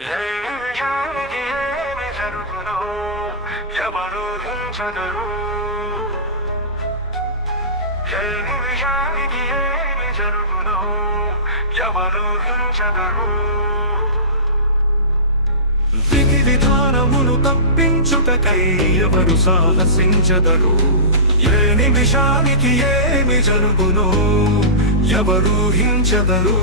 ధైర్యానికి ఏమి జరుగునో ఎవరు హించగరు. ఏ నిమిషానికి ఏమి జరుగునో ఎవరు హించగరు. విధి విధానమును తప్పించుటకై ఎవరు సాహసించదరు. ఏ నిమిషానికి ఏమి జరుగునో ఎవరు హించదరు.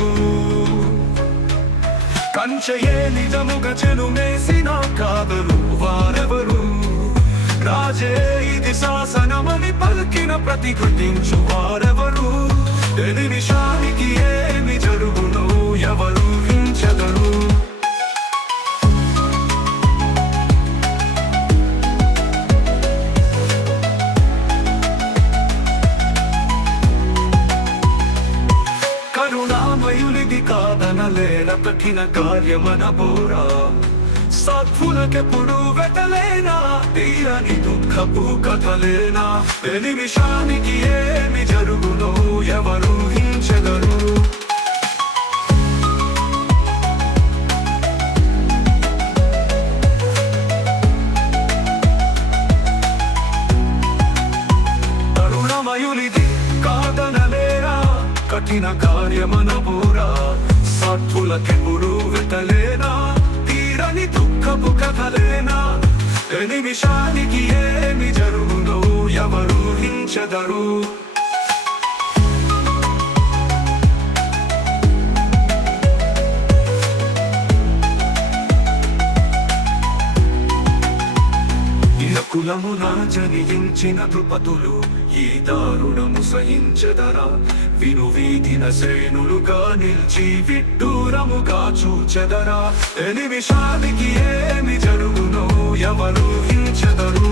కంచెయే నిజముగా చెలుమేసిన కాదరు వారెవరు. రాజే ఇది శాసనమని పలికిన ప్రతిఘటించు వారెవరు. ఏ నిమిషానికి ఏమి జరుగునో ఎవరు హించదరు. కరుణామయులిది కాదనలేన కఠిన కార్యమనబోరా. సాధులకెప్పుడు వెతలేనా తీరని దుఃఖపు కథలేనా. ఏ నిమిషానికి ఏమి జరుగునో ఎవరు హించగరు. కరుణమయులిది కాదనలేరా కఠిన కార్యమనబోరా. సాధులకెప్పుడు వెతలేనా తీరని దుఃఖపు కథలేనా. ఏ నిమిషానికి ఏమి జరుగునో ఎవరు హించదరు. కులమున జనించిన ద్రుపదులు ఈ దారుణము సహించదరా. వినువీధిన శ్రేణులుగా నిల్చి విడ్డూరముగా చూచెదరా. ఏ నిమిషానికి ఏమి జరుగునో ఎవరు హించదరు.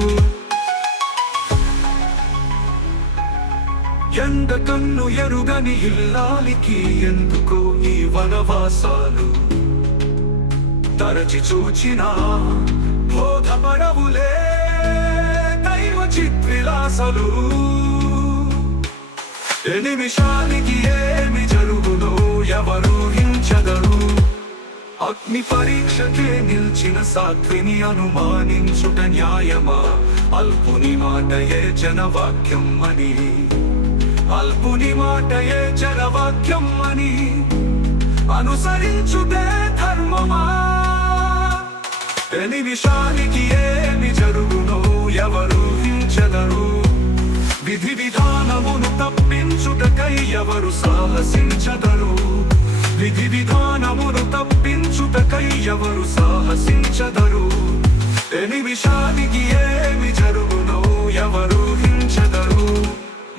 ఎండ కన్ను ఎరుగని ఇల్లాలికి ఎందుకో ఈ వనవాసాలు. తరచి చూచిన బోధపడవులే దైవ చిత్విలాసలు. ఏ నిమిషానికి ఏమి జరుగునో ఎవరు హించదరు. అగ్ని పరీక్షకే నిల్చిన సాత్విని అనుమానించుట న్యాయమా. అల్పుని మాటయే జనవాక్యం అని. అల్పుని మాటయే జనవాక్యం అని అనుసరించుటే ధర్మమా. ఏ నిమిషానికి ఏమి జరుగునో ఎవరు హించదరు. విధి విధానమును తప్పించుటకై ఎవరు సాహసించదరు. విధి విధానమును తప్పించుటకై ఎవరు సాహసించదరు. ఏ నిమిషానికి ఏమి జరుగునో ఎవరు హించదరు.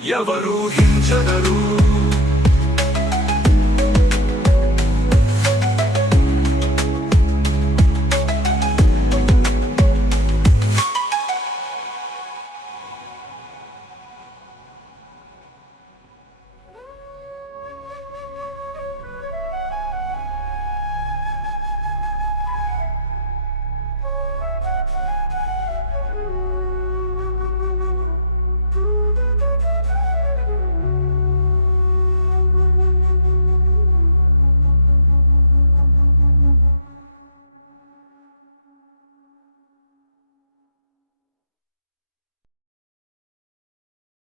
ఎవరు హించదరు.